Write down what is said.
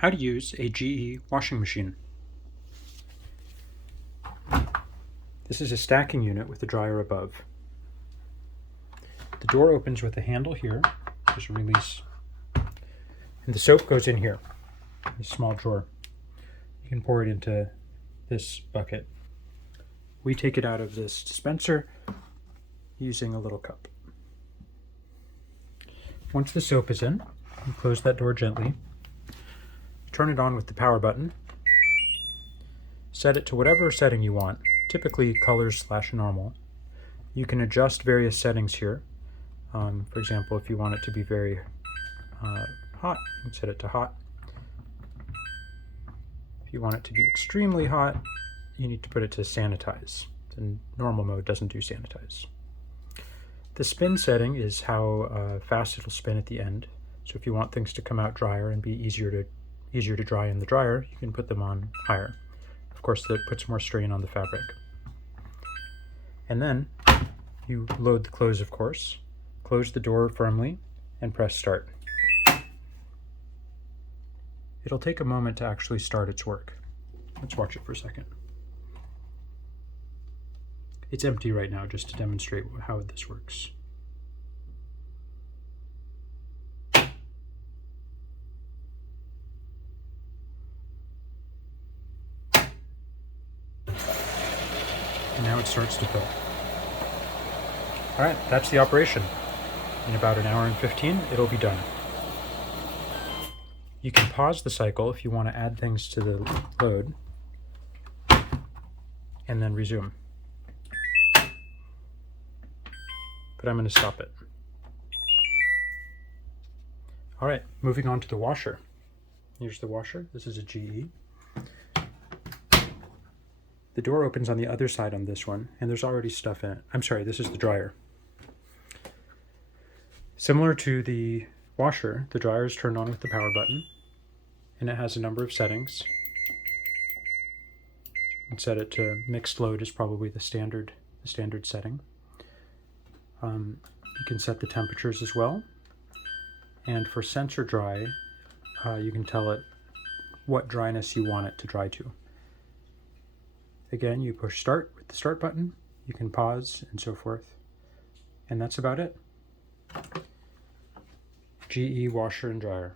How to use a GE washing machine. This is a stacking unit with a dryer above. The door opens with a handle here, there's a release, and the soap goes in here, this small drawer. You can pour it into this bucket. We take it out of this dispenser using a little cup. Once the soap is in, you close that door gently, turn it on with the power button, set it to whatever setting you want, typically colors/normal. You can adjust various settings here. For example, if you want it to be very hot, you can set it to hot. If you want it to be extremely hot, you need to put it to sanitize. The normal mode doesn't do sanitize. The spin setting is how fast it'll spin at the end. So if you want things to come out drier and be easier to dry in the dryer, you can put them on higher. Of course, that puts more strain on the fabric. And then you load the clothes, of course, close the door firmly, and press start. It'll take a moment to actually start its work. Let's watch it for a second. It's empty right now, just to demonstrate how this works. And now it starts to fill. All right, that's the operation. In about an hour and 15, it'll be done. You can pause the cycle if you want to add things to the load, and then resume. But I'm going to stop it. All right, moving on to the washer. Here's the washer. This is a GE. The door opens on the other side on this one, and there's already stuff in it. I'm sorry, this is the dryer. Similar to the washer, the dryer is turned on with the power button, and it has a number of settings. You can set it to mixed load is probably the standard setting. You can set the temperatures as well. And for sensor dry, you can tell it what dryness you want it to dry to. Again, you push start with the start button, you can pause, and so forth. And that's about it. GE washer and dryer.